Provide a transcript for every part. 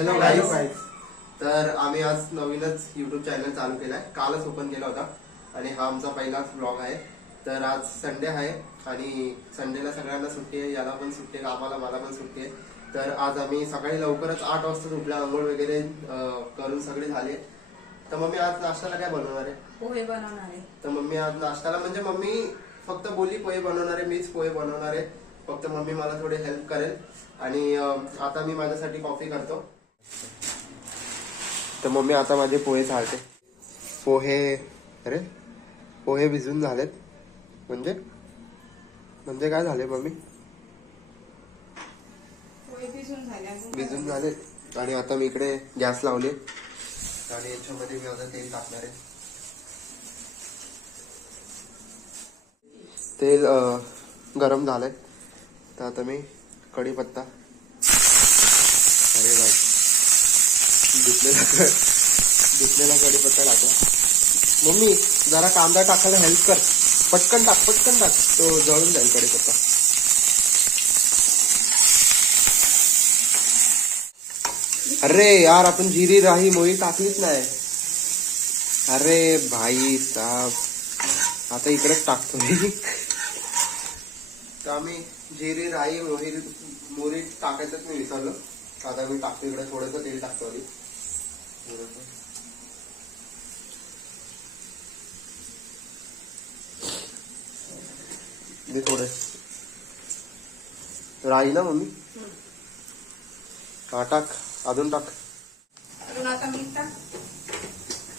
Hello guys. तर आम्ही आज नवीनच युट्यूब चॅनल चालू केलाय, कालच ओपन केला होता आणि हा आमचा पहिलाच ब्लॉग आहे. तर आज संडे आहे आणि संडेला सगळ्यांना सुट्टी आहे, याला पण सुट्टी आहे, आम्हाला मला पण सुट्टी आहे. तर आज आम्ही सकाळी लवकरच 8 वाजता उठला, आंघोळ वगैरे करून सगळे झाले. तर मम्मी आज नाश्त्याला काय बनवणार आहे? पोहे बनवणार आहे. तर मम्मी आज नाश्त्याला म्हणजे मम्मी फक्त बोली पोहे बनवणार आहे, मीच पोहे बनवणार आहे. फक्त मम्मी मला थोडी हेल्प करेल. आणि आता मी माझ्यासाठी कॉफी करतो. तर मम्मी आता माझे पोहे चालते. पोहे भिजून झालेत. म्हणजे काय झाले मम्मी? पोहे भिजून झालेत. आणि आता मी इकडे गॅस लावले आणि याच्यामध्ये मी आता तेल टाकणार आहे. तेल गरम झालंय. तर आता मी कढीपत्ता, अरे बाय, धुतलेला कढीपत्ता टाकला. मम्मी जरा कांदा टाकायला हेल्प कर, पटकन टाक, तो जळून जाईल कढीपत्ता. अरे यार, आपण जिरी राही मोहरी टाकलीच नाही. अरे भाई साहब, आता इकडेच टाकतो मी. तर आम्ही जिरी राई मोहरी टाकायचंच मी विसरलो. आता मी टाकतो इकडे, थोडंसं तेल टाकतो आधी. थोडे राई ना मम्मी, हा टाक, अजून टाक.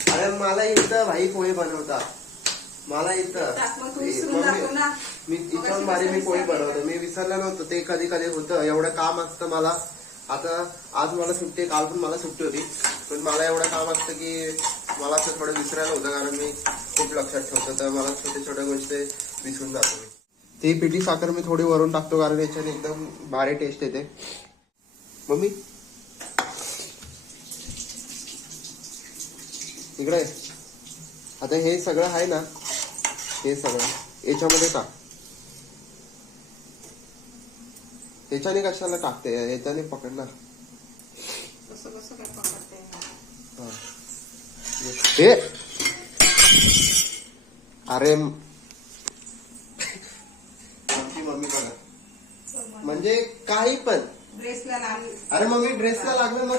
अरे मला इथं भाई पोहे बनवता, मला इथं मी इथून भारी मी पोहे बनवतो. मी विसरलं नव्हतं, ते कधी कधी होतं, एवढं काम असतं मला. आता आज मला सुट्टी, काल पण मला सुट्टी होती, पण मला एवढं काम असतं की मला असं थोडं विसरायला होतं, कारण मी खूप लक्षात ठेवतो. तर मला छोट्या छोट्या गोष्टी विसरून जातो मी. ती पिठी साखर मी थोडी वरून टाकतो, कारण याच्याने एकदम भारी टेस्ट येते. मम्मी इकडे आता हे सगळं आहे ना, हे सगळं याच्यामध्ये टाक. याच्याने कशाला टाकते, याच्याने पकड ना. हे अरे मम्मी बघा, म्हणजे काही पण ड्रेसला लागली. अरे मम्मी ड्रेसला लागलं मग.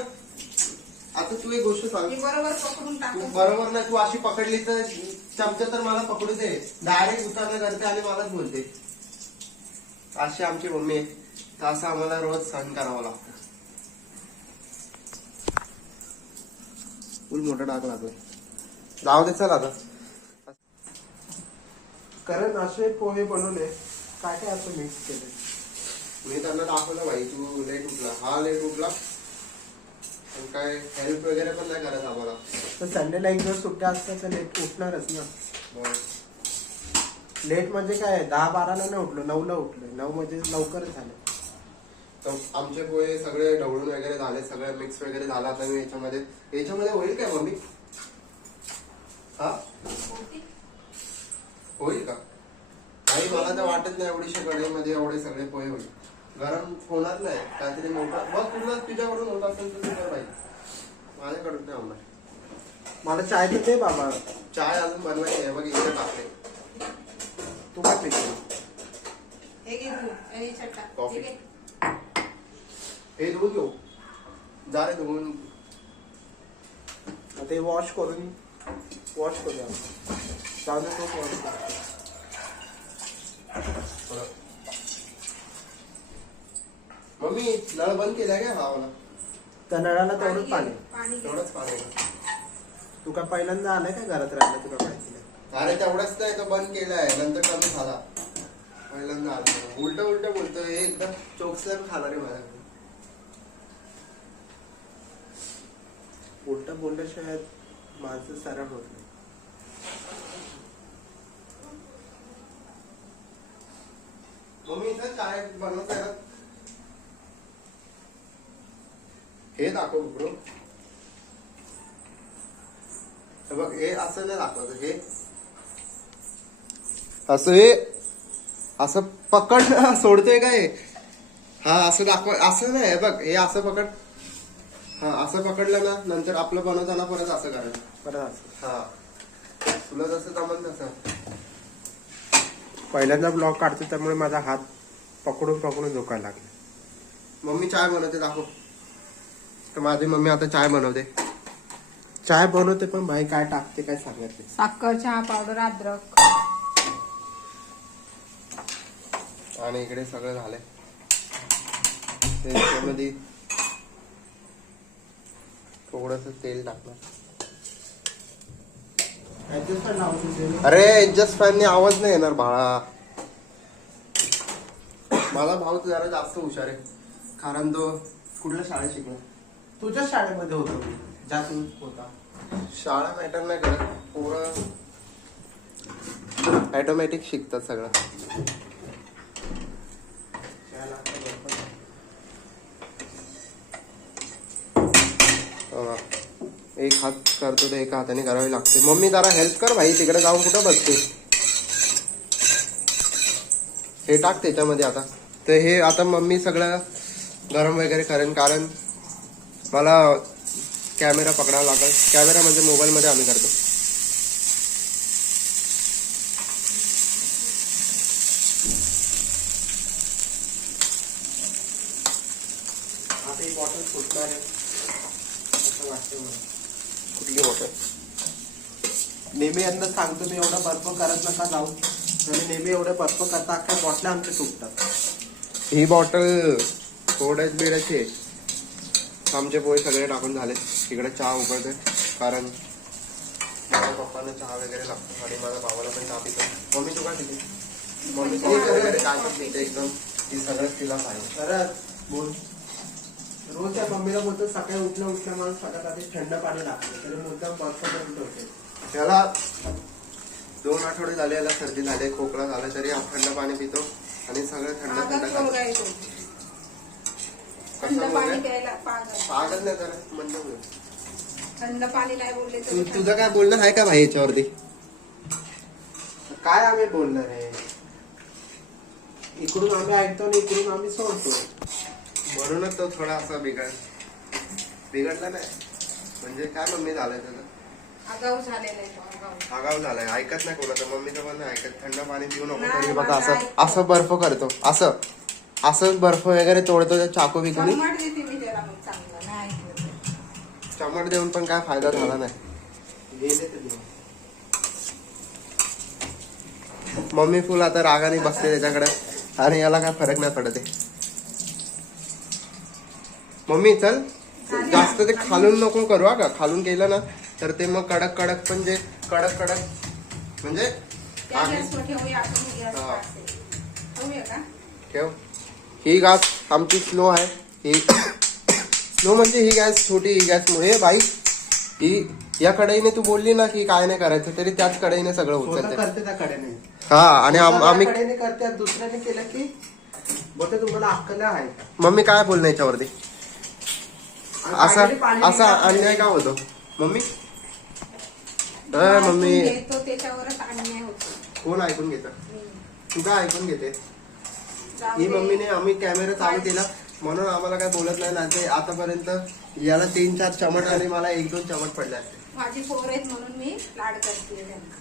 आता तू एक गोष्ट सांग, बरोबर पकडून टाक. बरोबर ना, तू अशी पकडली तर चमचा तर मला पकडू दे, डायरेक्ट उतरलं करते आणि मलाच बोलते. अशी आमची मम्मी आहे, तर असं आम्हाला रोज सहन करावं लागतं. फुल मोठं डाग लागलंय, जाऊ दे. चल आता कारण असे पोहे बनवले, काय काय असं मिक्स केले. मी त्यांना दाखवलं भाई, तू लेट उठला, हा लेट उठला, पण काय हेल्प वगैरे पण नाही करत आम्हाला. तर संडेला एक दिवस सुट्ट्या असतात तर लेट उठणारच ना. लेट म्हणजे काय, 10-12ला नाही उठलो, 9ला उठलो. 9 म्हणजे लवकरच झालं. तर आमचे पोहे सगळे ढवळून वगैरे झाले, सगळं मिक्स वगैरे झालं. आता मी याच्यामध्ये होईल काय मम्मी? हा होईल का? नाही, मला तर वाटत नाही एवढीशा कढईमध्ये एवढे सगळे पोहे होईल. गरम होणार नाही, काहीतरी मोठा बघ. तुझ्याकडून होत असेल तर तुझ्या पाहिजे, माझ्याकडून नाही होणार. मला चाय तर दे बाबा. चाय अजून बनवायची आहे, बघ इथे टाकते. तू काय पितो? कॉफी. हे दूध घेऊ जा रे, धुवून. आता हे वॉश करूया. जाऊ दे, तो वॉश कर. मम्मी नळ बंद केलाय का? हा मला त्या नळाला तेवढंच पाणी. तेवढंच पाणी. तू काय पहिल्यांदा आलाय का घरात राहिलं? तुला माहिती नाही. अरे तेवढंच नाही, तो बंद केलाय, नंतर कमी झाला. पहिल्यांदा आला. उलट बोलतोय, हे एकदम चोक्सर खाणार आहे माझ्याकडे. उलट बोलल्याशिवाय माझं सरळ होत नाही. मम्मी इथं चाय बनवत आहे. हे दाखव ब्रो. बघ, हे असं नाही दाखवत, हे असं, हे असं पकड सोडतोय काय? हा असं दाखव, असं नाही बघ, हे असं पकड. हा असं पकडलं ना नंतर आपलं बनवताना परत असं करायचं. परत असं. हा तुला जसं जमत तसं. पहिल्यांदा ब्लॉग काढतो त्यामुळे माझा हात पकडून पकडून दुखायला लागला. मम्मी चाय बनवते दाखव. तर माझी मम्मी आता चाय बनवते. चाय बनवते पण भाई काय टाकते काय सांगत नाही. साखर, चहा पावडर, अद्रक. आणि इकडे सगळं झालंय. त्याच्यामध्ये थोडस तेल टाकणार. ऍडजस्ट पण लावून अरे ऍडजस्ट फॅनने आवाज नाही येणार बाळा. माझा भाऊ तर जरा जास्त हुशार आहे कारण तो कुठल्या शाळेत शिकला. तुझ्या शाळेमध्ये होतो ज्या तू होता. शाळा मॅटर नाही करत. पोरं ऑटोमॅटिक शिकतात सगळं. एक हात करतो तर एका हाताने करावी लागते. मम्मी जरा हेल्प कर भाई. तिकडे जाऊन कुठं बसते. हे टाक त्याच्यामध्ये आता. तर हे आता मम्मी सगळं गरम वगैरे करेन कारण मला कॅमेरा पकडावा लागेल. कॅमेरा म्हणजे मोबाईल मध्ये आम्ही करतो. आता ही बॉटल फुटणार आहे असं वाटतं मला. कुठली बॉटल? नेहमी यांना सांगतो मी एवढा बर्फ करत नका जाऊ. आणि नेहमी एवढे बर्फ करता अख्ख्या बॉटल्या आमच्या तुटतात. ही बॉटल थोड्याच बिडाची आहे. आमचे पोहे सगळे टाकून झाले. तिकडे चहा उकळते कारण माझ्या पप्पांना चहा वगैरे लागतो आणि माझ्या भावाला पण चहा पितो. मम्मी तू काय पिते? मम्मी वगैरे काय पिते एकदम. ती सगळंच तिला पाहिजे. खरंच बोल. रोज त्या मम्मीला बोलतो सकाळी उठल्या माणूस सगळ्यात आधी थंड पाणी लागतं. तरी मुद्दाम बर्फ करून ठेवते. त्याला 2 आठवडे झाले. याला सर्दी झाली, खोकला झाला तरी हा थंड पाणी पितो आणि सगळं थंड थंड खातो. थंड कसं पाणी बोलले? प्यायला पागल. पागल नाही तर म्हणजे बोल. थंड पाणी नाही बोलले तर तुझं काय बोलणं आहे का भाई याच्यावरती? काय आम्ही बोलणार आहे. इकडून आम्ही ऐकतो आणि इकडून आम्ही सोडतो. म्हणूनच तो थोडा असा बिघडला नाही. म्हणजे काय मम्मी झालंय त्याचं? आगाऊ झालेला आहे तो, आगाऊ. आगाव झालाय. ऐकत नाही कोणाचं. मम्मीचं पण नाही ऐकत. थंड पाणी पिऊ नको नाही, तरी बघा माझं असं ऐकतो. असं बर्फ करतो. असं बर्फ वगैरे तोडतो त्या चाकू बिकूनी. चम्मट देते मी त्याला मग चांगलं. नाही ऐकलं तर. चमट देऊन पण काय फायदा झाला नाही. गेले तर देऊ. मम्मी फुल आता रागाने बसते त्याच्याकडे आणि याला काय फरक नाही पडत आहे. मम्मी चल जास्त ते खालून नको करू हा का. खालून केलं ना तर ते मग कडक कडक पण जे कडक म्हणजे त्या आहे. गॅसवर ठेवूया आपण हे गॅस हा. वाजते. ठेवूया का? ठेव. ही गॅस आमची स्लो आहे. ही स्लो म्हणजे ही गॅस छोटी. ही गॅस मुळे भाई ही या कढईने तू बोलली ना की काय नाही करायचं तरी त्याच कढईने सगळं स्वतः उचलते. करते त्या कडेने. हा आणि आम्ही कडेने करते आणि दुसऱ्याने केलं की बोलते तुम्हाला अक्कल आहे का. मम्मी काय बोलणं याच्यावरती? असा पाणी असा नाही अन्याय का होतो मम्मी? आपण मम्मी घेतो त्याच्यावरच अन्याय होतो. कोण ऐकून घेतं? तू काय ऐकून घेते? जाऊ ही दे. मम्मीने आम्ही कॅमेरा चालू केला म्हणून आम्हाला काय बोलत नाही ना. ते आतापर्यंत याला 3-4 चमट आणि मला 1-2 चमट पडले असते. माझी पोर आहेत म्हणून मी लाड करते त्यांना.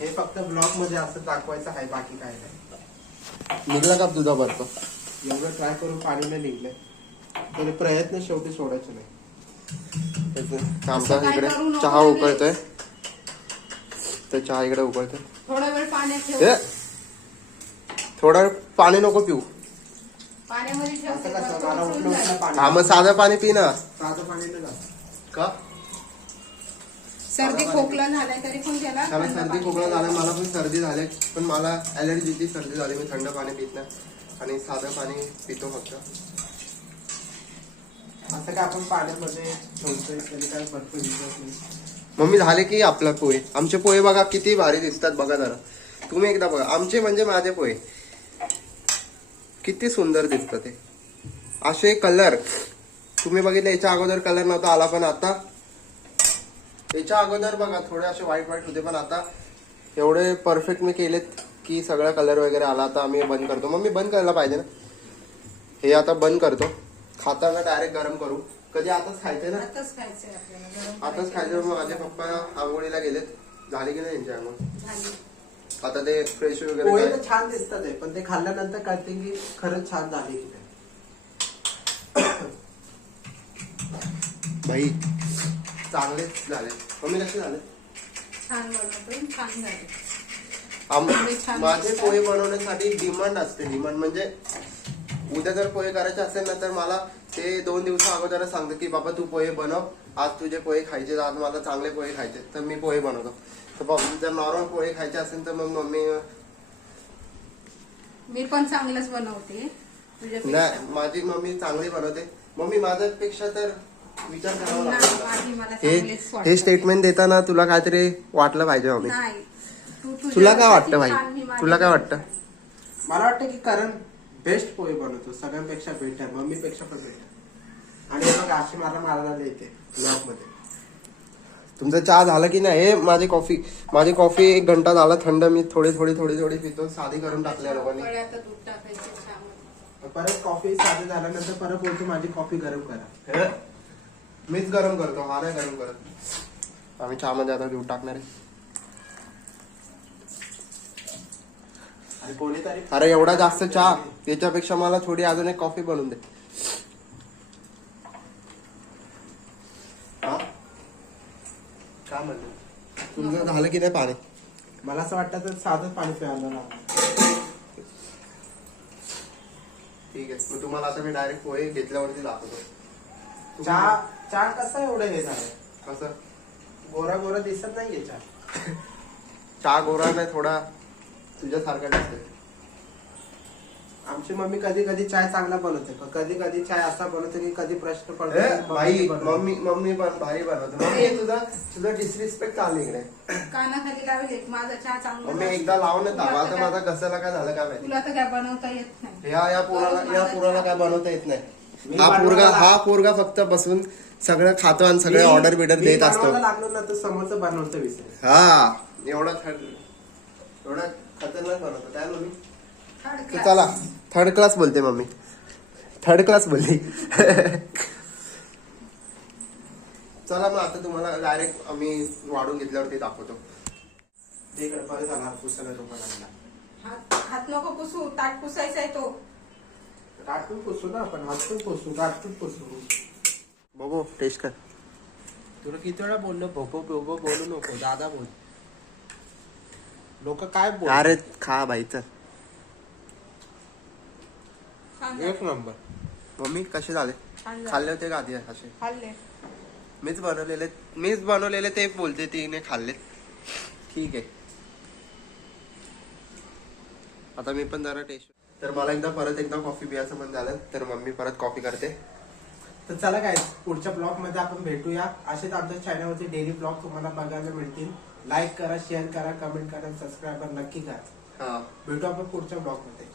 हे फक्त ब्लॉग मध्ये असं दाखवायचं आहे बाकी काय नाही. निघला का तुझा बर्फ? एवढं ट्राय करून पाणी नाही निघलंय तरी प्रयत्न शेवटी सोडायचे नाही. आमचा काय इकडे करू नको चहा रे. उकळतोय. तर चहा इकडे उकळतोय. थोडा वेळ पाण्यात ए, ठेव. थोडं पाणी नको पिऊ. पाण्यामध्ये असं ठेवते कसं तर मला तो उठलं उचलून उठलं जाईल. पाणी. हा मग साधं पाणी पी ना. साधं पाणी नाही जात. का? सर्दी खोकला झालाय तरी पण त्याला त्याला थंड सर्दी पाणी खोकला प्यायला. झाला. मला पण सर्दी झाली पण मला ॲलर्जीची सर्दी झाली. मी थंड पाणी पित नाही आणि साधं पाणी पितो फक्त. असं काय आपण पाण्यामध्ये ठेवतोय तरी काय बर्फ दिसत नाही. मम्मी झाले की आपला पोहे. आमचे पोहे बघा किती भारी दिसतात. बघा जरा तुम्ही एकदा बघा. आमचे म्हणजे माझे पोहे किती सुंदर दिसतात. ते असे कलर तुम्ही बघितले. याच्या अगोदर कलर नव्हता आला पण आता याच्या अगोदर बघा थोडे असे वाईट होते पण आता एवढे परफेक्ट मी केलेत की सगळा कलर वगैरे आला. आता आम्ही बंद करतो. मम्मी बंद करायला पाहिजे ना. हे आता बंद करतो. खाताना डायरेक्ट गरम करू. कधी आताच खायचंय ना, आताच खायचंय आपल्याला, गरम आताच खायचं. मग माझे पप्पा आंघोळीला गेलेत, झाले की नाही त्यांची आंघोळ? झाली. आता ते फ्रेश पोहे वगैरे तर छान दिसतात आहे, पण ते खाल्ल्यानंतर कळते की खरंच छान झाले की नाही. भाई चांगलेच झाले. मम्मी कसे झाले? छान बनवतो, छान झाले. छान माझे दिसतात. पोहे बनवण्यासाठी डिमांड असते. डिमांड म्हणजे उद्या जर पोहे करायचे असेल ना, तर मला ते 2 दिवसा अगोदरच सांगतो की बाबा तू पोहे बनव, आज तुझे पोहे खायचे, आज मला चांगले पोहे खायचे, तर मी पोहे बनवतो. तर जर नॉर्मल पोहे खायचे असेल तर मग मम्मी मी पण चांगलंच बनवते तुझ्यापेक्षा. नाही, माझी मम्मी चांगली बनवते. मम्मी माझ्यापेक्षा तर विचार करावा नाही, लागतो. माझी मला हे चांगलीच वाटते. हे स्टेटमेंट देताना तुला काहीतरी वाटलं पाहिजे मम्मी. नाही, तुला काय वाटतं छान, भाई? मी माझी तुला काय वाटतं? मला वाटतं की करण बेस्ट पोहे बनवतो, सगळ्यांपेक्षा बेटर, मम्मीपेक्षा पण बेटर. आणि बघ अशी मारायला येते ब्लॉग मध्ये. तुमचा चहा झाला की नाही? हे माझी कॉफी 1 घंटा झाला थंड. मी थोडी पितो. साधी करून टाकल्या लोकांनी. आता दूध टाकायचं चहामध्ये. परत कॉफी साधी झाल्यानंतर परत बोलतो माझी कॉफी गरम करा. हे? मीच गरम करतो, हा नाही गरम करत. आम्ही चहामध्ये आता दूध टाकणार आहे. आणि कोणीतरी अरे एवढा जास्त चहा, याच्यापेक्षा मला थोडी अजून एक कॉफी बनवून दे. हा? काय म्हणतो? तुमचं झालं की नाही पाणी? मला असं वाटतं तर साधंच पाणी प्यायला लागतं. ठीक आहे, मग तुम्हाला आता मी डायरेक्ट पोहे घेतल्यावरती दाखवतो. चहा कसं एवढं हे झालं? कसं? गोरा गोरा दिसत नाहीये चहा. चहा गोरा नाही, थोडा तुझ्यासारखा दिसतोय. आमची मम्मी कधी कधी चाय चांगला बनवते, कधी कधी चाय असा बनवते की कधी प्रश्न पडतो ए, की भाई बनवते. मम्मी पण भारी बनवते. मम्मी तुझा डिसरिस्पेक्ट चालली इकडे. कानाखाली लावले माझा चहा चांगला मम्मी झाला. एकदा लावून तुला आता तर माझा काय- कसाला काय झालं काय माहिती. तुला तर काय बनवता येत नाही. या पुराला काय बनवता येत नाही. मी हा पोरगा फक्त बसून सगळं खातो आणि सगळे ऑर्डर बिर्डर देत असतो. बनवायला लागलो ना तर समोरचं बनवतं विसर. हा एवढा खतरनाक बनवतो काय मम्मी. Third तर class. चला, थर्ड क्लास बोलते मम्मी, थर्ड क्लास बोलली. चला मग आता तुम्हाला डायरेक्ट आम्ही वाढून घेतल्यावरती दाखवतो. इकडे बरं झाला पुसायला लोकं लागला. हात नको पुसू, ताट पुसायचा आहे तो. राटून पुसू ना आपण, हातून पुसू, राटून पुसू. बघू टेस्ट कर. तुला किती वेळा बोललो भोपो बोबो बोलू नको, दादा बोल. लोक काय बोल. अरे खा बाई चल. छान एक नंबर. मम्मी कसे झाले? छान झाले. खाल्ले होते का आधी असे? खाल्ले. मीच बनवलेले ते बोलते तिने खाल्ले. ठीक आहे, आता मी पण जरा टेस्ट. तर मला परत एकदा कॉफी पियाचं मन झालं, तर मम्मी परत कॉफी करते. तर चला काय पुढच्या ब्लॉग मध्ये आपण भेटूया. असेच आमच्या चॅनलवरती डेली ब्लॉग तुम्हाला बघायला मिळतील. लाईक करा, शेअर करा, कमेंट करा, सबस्क्राईब नक्की करा. हा भेटू आपण पुढच्या ब्लॉग मध्ये.